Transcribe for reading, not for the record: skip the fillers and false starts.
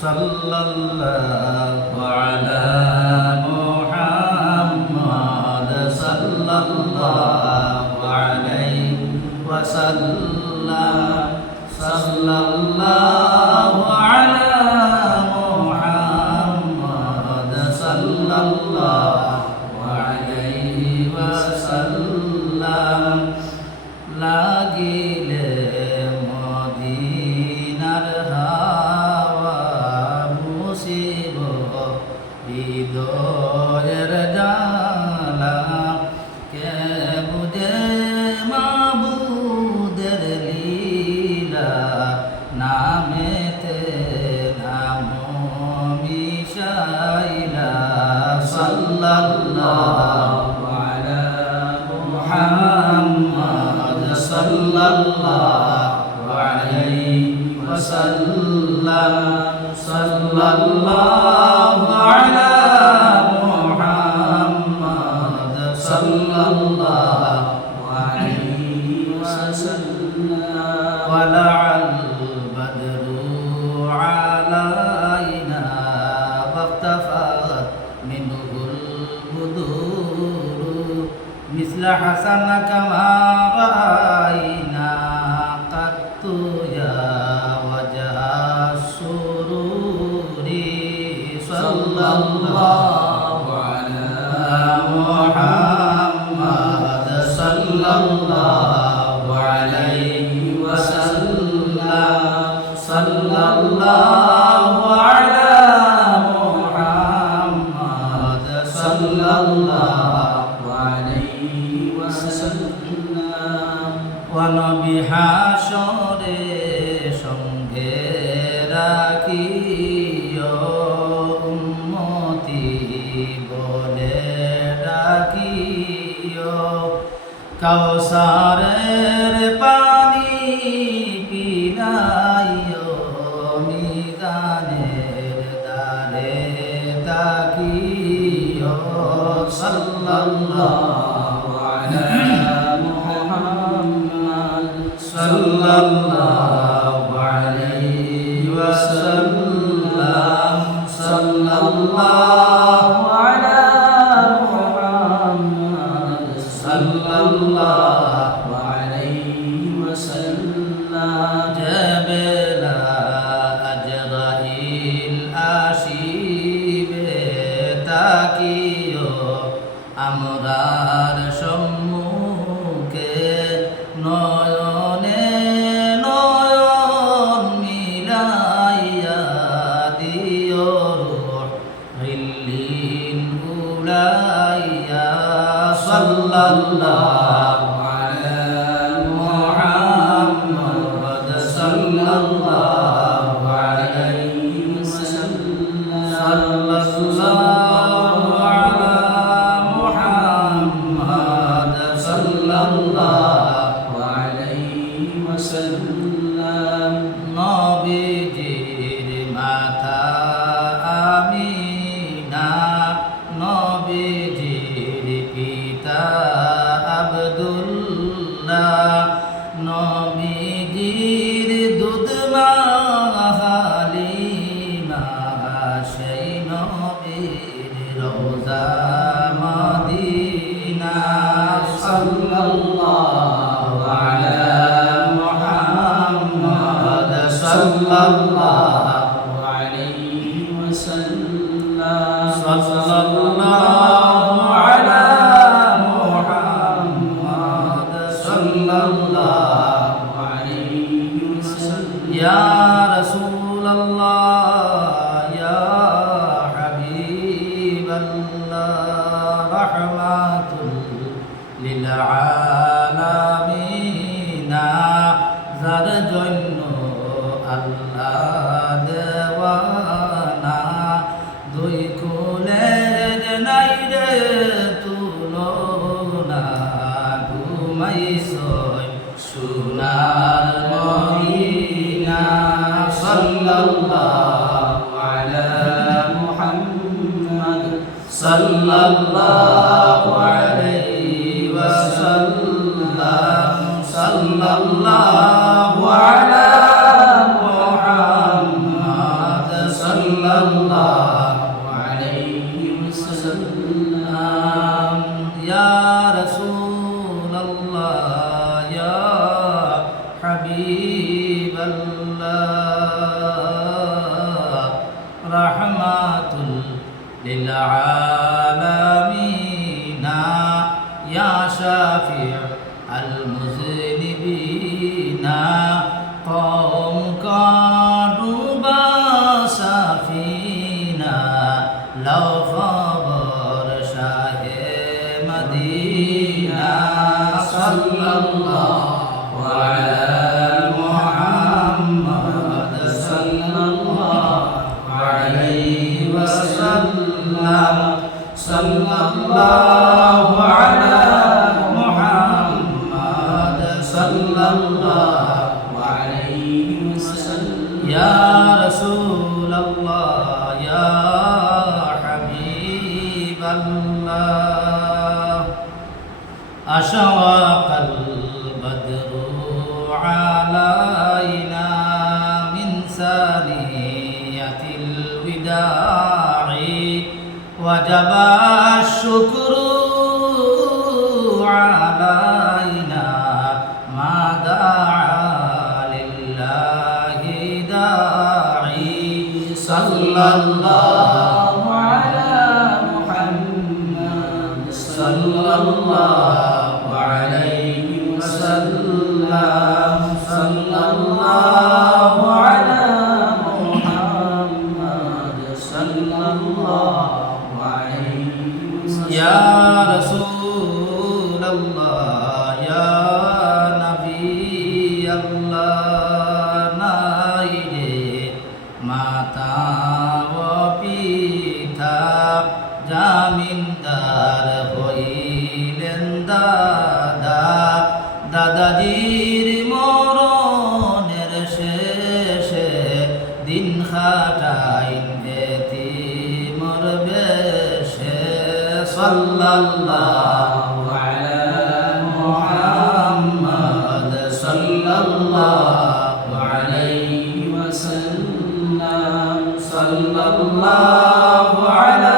সাল্লাল্লাহু আলা মুহাম্মাদ সাল্লাল্লাহু আলাইহি ওয়াসাল্লাম সাল্লাল্লাহু আলা মুহাম্মাদ সাল্লাল্লাহু আলাইহি ওয়াসাল্লাম লাগিলে মদিনার হাওয়া মুসিব হৃদয়ের জালা কে বুঝে মাবুদের লীলা নামেতে নাম মিশাইলা সাল্লাল্লাহু আলা মুহাম্মাদ সাল্লাল্লাহু আলাইহি ওয়াসাল্লাম সাল্লাল্লাহু আলা মুহাম্মাদ সাল্লাল্লাহু আলাইহি ওয়াসাল্লাম ওয়ালা'আল বাদরু আলাইনা ওয়াক্তাফাত মিনহুল বুদুর মিসলা হাসানা কামা রাআইনা কাত্তু ইয়া ওয়াজহা সুরুরি সাল্লাল্লাহু আলা মুহাম্মাদ সাল্লাল্লাহু আলাইহি ওয়াসাল্লাম সাল্লাল্লাহু আলা মুহাম্মাদ সাল্লাল্লাহু আলাইহি ওয়াসাল্লাম ওয়া নবী হাশরে সঙ্গে রাখিও উম্মতি বলে ডাকিও কাউসারের পানি পিলাইও মিজানের দ্বারে তাকিও সাল্লাল্লাহু আলা মুহাম্মাদ সাল্লাল্লাহু আলাইহি ওয়াসাল্লাম সাল্লাল্লাহু আলা মুহাম্মাদ সাল্লাল্লাহু আলাইহি ওয়াসাল্লাম জাবেলা আজরাইল আসিবে তাকিও আমরার সম্মুখে নয়নে নয়ন মিলাইয়া দিও রূহ হিল্লিন উড়াইয়া সাল্লাল্লাহু আলা মুহাম্মাদ সাল্লাল্লাহু আলাইহি ওয়াসাল্লাম সাল্লাল্লাহু আলা মুহাম্মাদ সাল্লাল্লাহু আলাইহি ওয়াসাল্লাম নবীজির মাতা আমিনা নবীজির পিতা আব্দুল্লাহ নবীজির দুধ মা হালিমা সেই নবীর রওজা মদিনা সাল্লাল্লাহু আলা মুহাম্মাদ সাল্লাল্লাহু আলাইহি ওয়াসাল্লাম সাল্লাল্লাহু আলা মুহাম্মাদ সাল্লাল্লাহু আলাইহি ওয়াসাল্লাম ইয়া রাসূলাল্লাহ ইয়া হাবিবাল্লাহ রাহমাতুল লিল আলামিন যার জন্য আল্লাহ দেওয়ানা দুই কুলের নাই রে তুলনা ঘুমাইছই সোনার মদিনা সাল্লাল্লাহু আলা মুহাম্মাদ সাল্লাল্লাহু আলাইহি ওয়াসাল্লাম সাল্লাল্লাহু আলা মুহাম্মাদ সাল্লাল্লাহু আলাইহি ওয়াসাল্লাম। ইয়া রাসূলাল্লাহ ইয়া হাবিবাল্লাহ রাহমাতুল লিল আলামিন ইয়া শাফি' আল মুযনিবিন কওম কা ডুবা সাফিনা লাও খবর শাহে মদিনা সাল্লাল্লাহু আলা মুহাম্মদ সাল্লাল্লাহু আলাইহি ওয়াসাল্লাম সাল্লাল্লাহু আলা মুহাম্মদ সাল্লাল্লাহু আলাইহি ওয়াসাল্লাম। ইয়া রাসূলাল্লাহ ইয়া হাবিবাল্লাহ আশরাকাল বদরু আলাইনা মিন সানিয়াতিল বিদা'i ওয়াজাবা শুকরু আলাইনা মা দা'a লিল্লাহি দা'i সাল্লাল্লাহু আলা মুহাম্মদ সাল্লাল্লাহু আলাইহি ওয়াসাল্লাম সাল্লাল্লাহু আলা মুহাম্মদ সাল্লাল্লাহু আলাইহি ওয়াসাল্লাম। ইয়া রাসূলাল্লাহ ইয়া নবিয়াল্লাহ নাই রে মাতা ও পিতা জামিনদার হইলেন দাদা দাদাজির মরণের শেষে দিন খাটাইন এতিমর বেশে সাল্লাল্লাহু আলা মুহাম্মদ সাল্লাল্লাহু আলাইহি ওয়াসাল্লাম সাল্লাল্লাহু আলা